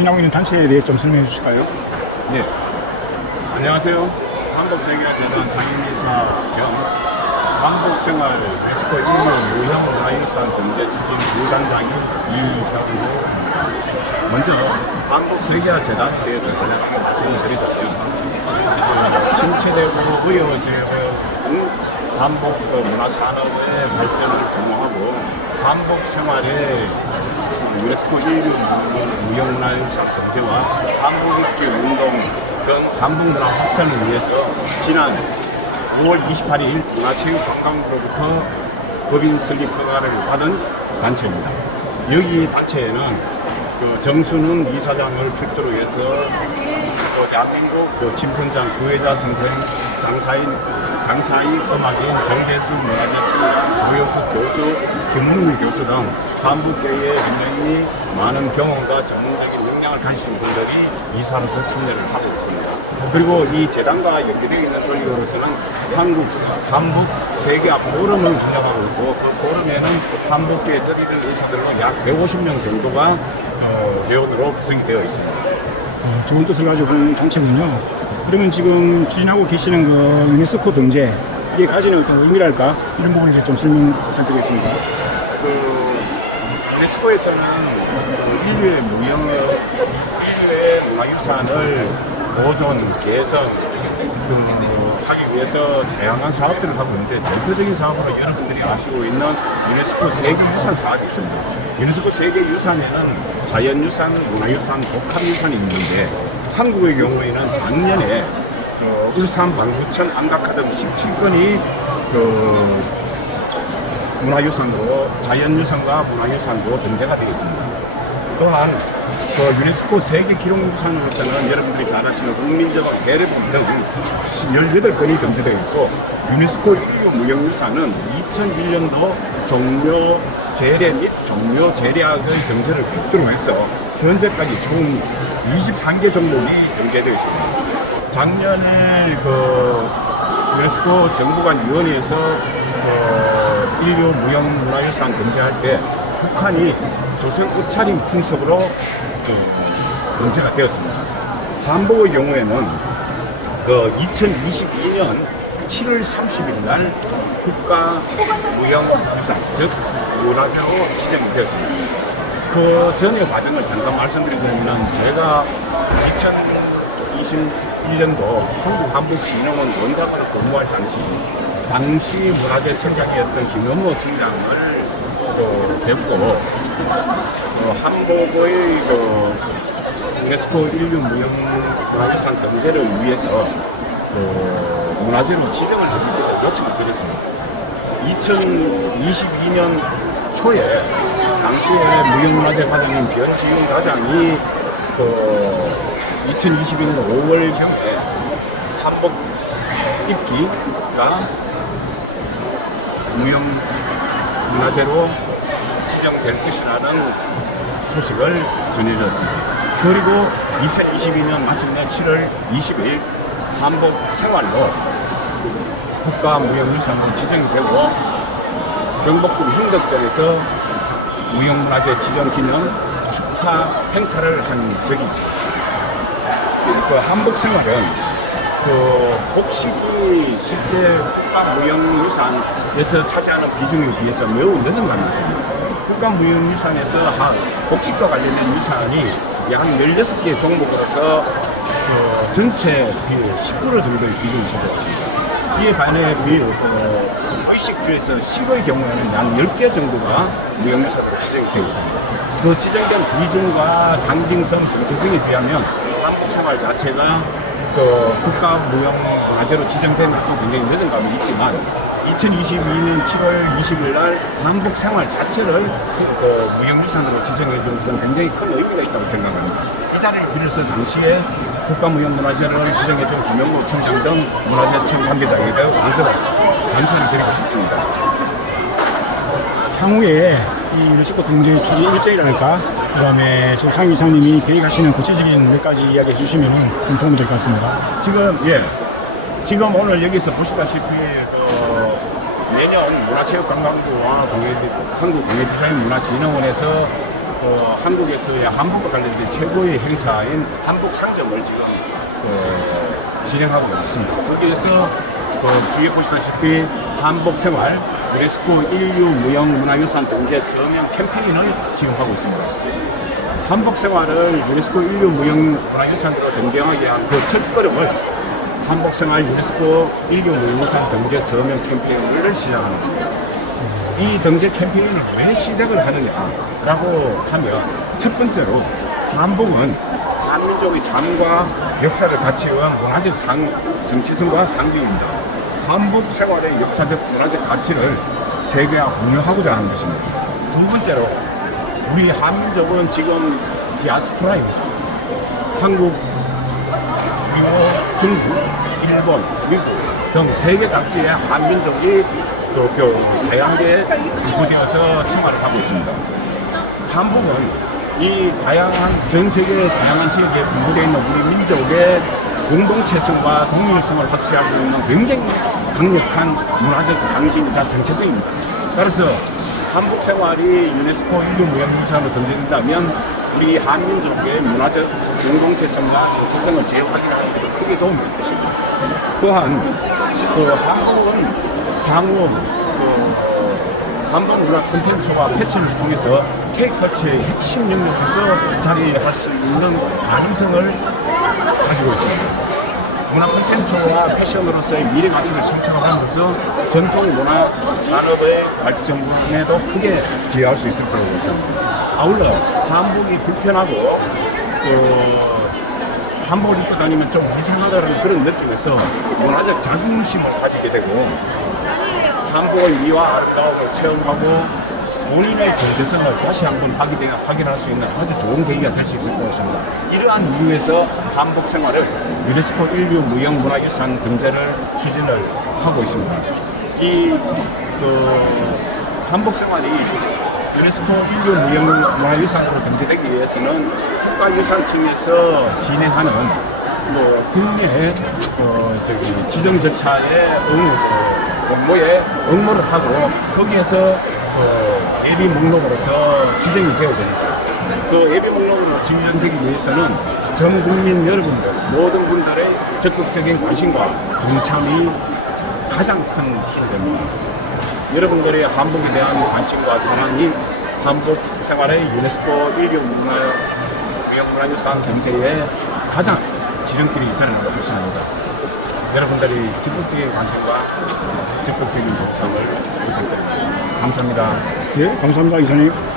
추진하고 있는 단체에 대해 좀 설명해 주실까요? 네. 안녕하세요. 한국생활재단 상임이사 겸 한국생활 멕시코 인류 유형 문화유산 경제 추진 부단장인 이형우 먼저 한국세계화재단에 대해서 간략하게 말씀을 드리자면 그 침체되고 한국 그 문화산업의 발전을 도모하고 한국 생활의 유네스코 인류 무형문화유산 경제와 한국인기 운동 등 한국 문화 확산을 위해서 지난 5월 28일 문화체육관광부로부터 법인 설립 허가를 받은 단체입니다. 여기 단체에는 그 정순훈 이사장을 필두로 해서 그 대한민국 그 침선장 구회자 선생, 장사인, 장사인 음악인 정대수 문화재청장, 조효수 교수, 김웅미 교수 등 한국계에 굉장히 많은 경험과 전문적인 역량을 가지신 분들이 이사로서 참여를 하고 있습니다. 그리고 이 재단과 연계되어 있는 조직으로서는 한국, 한국 세계화 포럼을 운영하고 있고 그 포럼에는 한국계 떨어진 의사들로 약 150명 정도가 어, 회원으로 구성이 되어 있습니다. 어, 좋은 뜻을 가지고 하는 단체군요. 그러면 지금 추진하고 계시는 그 유네스코 등재 이게 가지는 어떤 의미랄까 이런 부분에 대해서 좀 설명 부탁드리겠습니다. 그 유네스코에서는 그 인류의 무형 인류의 문화유산을 보존, 개선 그 하기 위해서 다양한 사업들을 하고 있는데 대표적인 사업으로 여러분들이 아시고 있는 유네스코 세계유산 사업이 있습니다. 유네스코 세계유산에는 자연유산, 문화유산, 복합유산이 있는데 한국의 경우에는 작년에 어, 울산 방구천 안각화 등 17건이 그 문화유산으로 자연유산과 문화유산도 등재가 되겠습니다. 또한 그 유네스코 세계 기록유산으로서는 여러분들이 잘 아시는 국민적 대례품 등 18건이 등재되어 있고 유네스코 인류 무형유산은 2001년도 종묘 재래 및 종묘 재래학의 등재를 필두로 해서 현재까지 총 23개 종목이 등재되어 있습니다. 작년에 그 유네스코 정부관 위원회에서 그 인류 무형 문화유산 등재할 때 북한이 조선 옷차림 풍속으로 그 등재가 되었습니다. 한국의 경우에는 그 2022년 7월 30일 날 국가 무형유산 즉 문화재로 지정되었습니다. 그 전의 과정을 잠깐 말씀드리자면 제가 2021년도 한국 한국진흥원 원장으로 근무할 당시 당시 문화재 청장이었던 김현모 청장을 그 뵙고 어, 한국의 그 유네스코 인류 무형문화유산 등재를 위해서 그 문화재로 지정을 위해서 요청을 드렸습니다. 2022년 초에 당시에 무형문화재 과장인 변지윤 과장이 그 2022년 5월경에 한복 입기가 무형문화재로 지정될 것이라는 소식을 전해졌습니다. 그리고 2022년 마침내 7월 20일 한복 생활로 국가 무형유산으로 지정이 되고 경복궁 흥덕전에서 무형문화재 지정 기념 축하 행사를 한 적이 있습니다. 그 한복 생활은 그 복식이 실제 국가무형유산에서 차지하는 비중에 비해서 매우 늦은 감이 있습니다. 국가무형유산에서 한 복식과 관련된 유산이 약 16개 종목으로서 그 전체 비10% 정도의 비중을 차지했습니다. 이에 반해 비 어, 의식주에서 식의 경우에는 약 10개 정도가 무형유산으로 지정이 되어 있습니다. 그 지정된 비중과 상징성, 정체성에 비하면 한국 생활 자체가 그 국가 무형 문화재로 지정된 것도 굉장히 늦은 감이 있지만 2022년 7월 20일 날 한국 생활 자체를 그 무형유산으로 지정해 준 것은 굉장히 큰 의미가 있다고 생각합니다. 이 자리를 빌어서 당시에 국가무형문화재를 지정해 준 김영국 청장 등 문화재청 관계자에게 감사를, 감사를 드리고 싶습니다. 향후에 이 유네스코 등재 추진 일정이랄까 그다음에 지금 상 이사님이 계획하시는 구체적인 몇 가지 이야기해 주시면 좀 도움이 될 것 같습니다. 지금 예 지금 오늘 여기서 보시다시피 어, 내년 문화체육관광부와 공예, 한국공예디자인 문화진흥원에서 어, 한국에서의 한복과 관련된 최고의 행사인 한복 상점을 지금 어, 진행하고 있습니다. 거기에서 그 뒤에 보시다시피 한복 생활 유네스코 인류 무형 문화유산 등재 서명 캠페인을 지금 하고 있습니다. 한복 생활을 유네스코 인류 무형 문화유산으로 등재하기 위한 그 첫걸음을 한복 생활 유네스코 인류 무형 유산 등재 서명 캠페인을 시작하는 겁니다. 이 등재 캠페인을 왜 시작을 하느냐라고 하면 첫 번째로 한복은 한민족의 삶과 역사를 같이 의한 문화적 상, 정체성과 상징입니다. 한복 생활의 역사적 문화적 가치를 세계와 공유하고자 하는 것입니다. 두 번째로 우리 한민족은 지금 디아스포라입니다. 한국, 그리고 중국, 일본, 미국 등 세계 각지의 한민족이 그, 그 다양하게 분포되어서 생활을 하고 있습니다. 한복은 이 다양한 전 세계 다양한 지역에 분포되어 있는 우리 민족의 공동체성과 동일성을 확시할 수 있는 굉장히 강력한 문화적 상징이자 정체성입니다. 따라서 한복 생활이 유네스코 인류 무형유산으로 등재된다면 우리 한민 족의 문화적 공동체성과 정체성을 재확인하는 데 크게 도움이 될 것입니다. 또한 그 한국은 향후 그 한국 문화 콘텐츠와 패션을 통해서 K컬처의 핵심 영역에서 자리할 수 있는 가능성을 가지고 있습니다. 문화 콘텐츠와 패션으로서의 미래 가치를 창출함으로써 전통 문화 산업의 발전에도 크게 기여할 수 있을 거라고 생각합니다. 아울러 한복이 불편하고 그 한복을 입고 다니면 좀 이상하다는 그런 느낌에서 문화적 자긍심을 가지게 되고 한복의 미와 아름다움을 체험하고 본인의 정체성을 다시 한번 확인, 확인할 수 있는 아주 좋은 계기가 될 수 있을 것입니다. 이러한 이유에서 한복 생활을 유네스코 인류 무형문화유산 등재를 추진을 하고 있습니다. 이 그, 한복 생활이 유네스코 인류 무형문화유산으로 등재되기 위해서는 국가유산청에서 진행하는 뭐 국내 어, 저기 지정 절차에 응, 어, 업무에 응모를 하고 거기에서 어, 예비 목록으로서 지정이 되어야 됩니다. 그 예비 목록으로 지정되기 위해서는 전 국민 여러분들 모든 분들의 적극적인 관심과 동참이 가장 큰 힘이 됩니다. 여러분들의 한복에 대한 관심과 사랑이 한복 생활의 유네스코 인류 문화 무형문화 유산 경제에 가장 지름길이 되는 것입니다. 여러분들이 적극적인 관심과 적극적인 동참을 부탁드립니다. 감사합니다. 예, 감사합니다, 이사님.